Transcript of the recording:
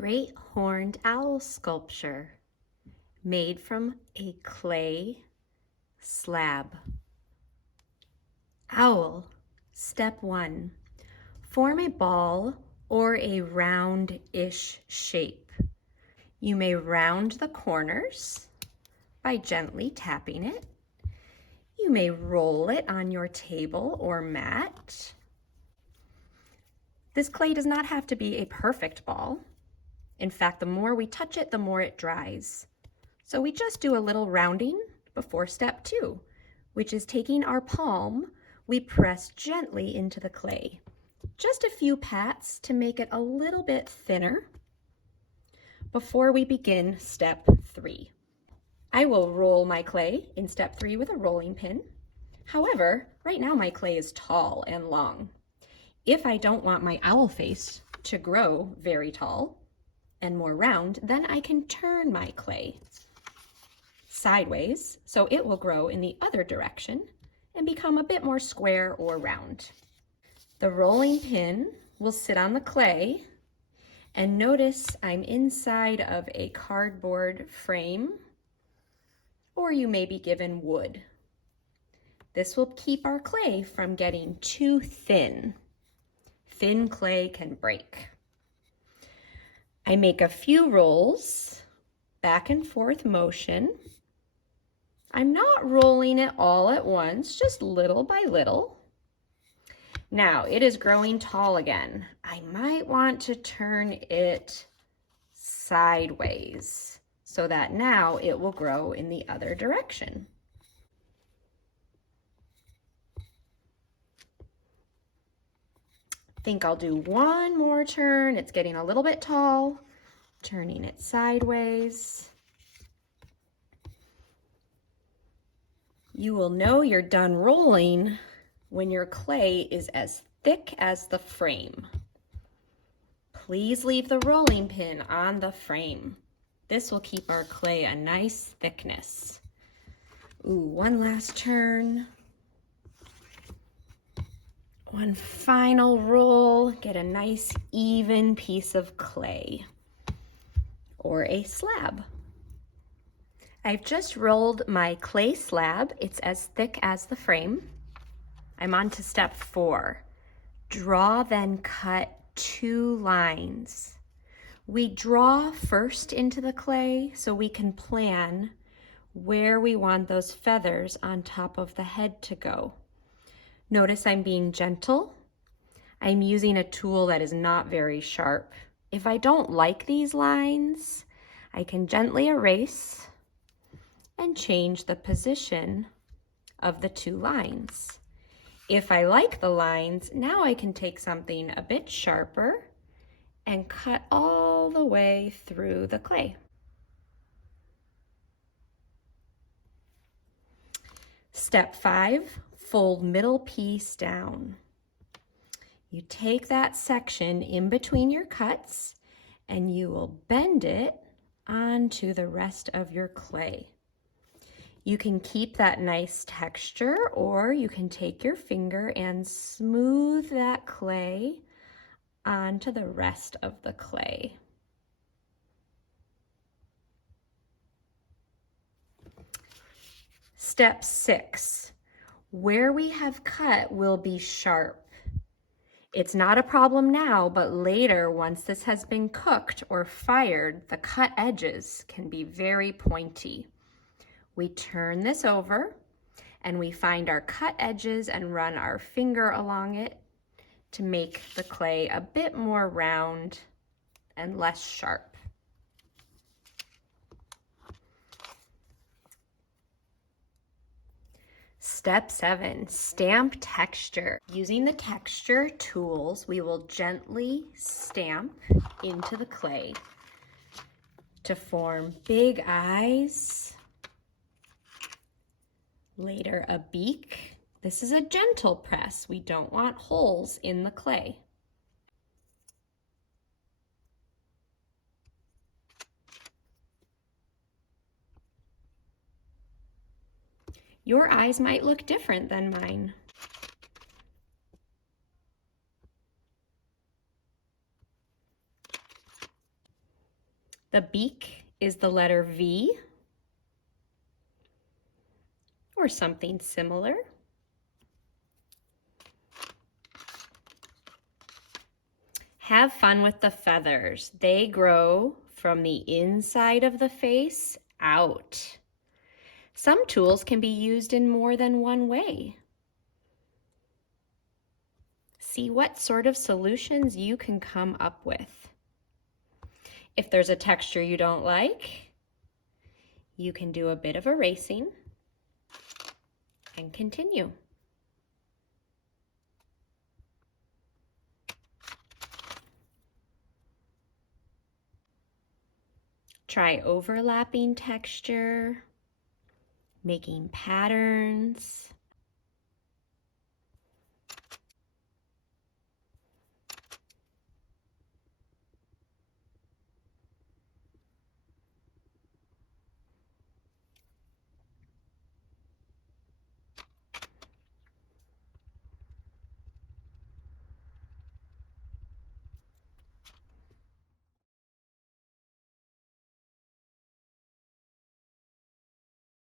great horned owl sculpture made from a clay slab. Owl, step 1. Form a ball or a round-ish shape. You may round the corners by gently tapping it. You may roll it on your table or mat. This clay does not have to be a perfect ball. In fact, the more we touch it, the more it dries. So we just do a little rounding before step 2, which is taking our palm, we press gently into the clay. Just a few pats to make it a little bit thinner before we begin step 3. I will roll my clay in step 3 with a rolling pin. However, right now my clay is tall and long. If I don't want my owl face to grow very tall and more round, then I can turn my clay sideways so it will grow in the other direction and become a bit more square or round. The rolling pin will sit on the clay, and notice I'm inside of a cardboard frame, or you may be given wood. This will keep our clay from getting too thin. Thin clay can break. I make a few rolls, back and forth motion. I'm not rolling it all at once, just little by little. Now it is growing tall again. I might want to turn it sideways so that now it will grow in the other direction. I think I'll do one more turn. It's getting a little bit tall. Turning it sideways. You will know you're done rolling when your clay is as thick as the frame. Please leave the rolling pin on the frame. This will keep our clay a nice thickness. Ooh, one last turn. One final roll. Get a nice even piece of clay or a slab. I've just rolled my clay slab. It's as thick as the frame. I'm on to step 4. Draw, then cut 2 lines. We draw first into the clay so we can plan where we want those feathers on top of the head to go. Notice I'm being gentle. I'm using a tool that is not very sharp. If I don't like these lines, I can gently erase and change the position of the 2 lines. If I like the lines, now I can take something a bit sharper and cut all the way through the clay. Step 5, fold middle piece down. You take that section in between your cuts and you will bend it onto the rest of your clay. You can keep that nice texture, or you can take your finger and smooth that clay onto the rest of the clay. Step 6, where we have cut will be sharp. It's not a problem now, but later, once this has been cooked or fired, the cut edges can be very pointy. We turn this over and we find our cut edges and run our finger along it to make the clay a bit more round and less sharp. Step 7, stamp texture. Using the texture tools, we will gently stamp into the clay to form big eyes, later a beak. This is a gentle press. We don't want holes in the clay. Your eyes might look different than mine. The beak is the letter V or something similar. Have fun with the feathers. They grow from the inside of the face out. Some tools can be used in more than one way. See what sort of solutions you can come up with. If there's a texture you don't like, you can do a bit of erasing and continue. Try overlapping texture, making patterns.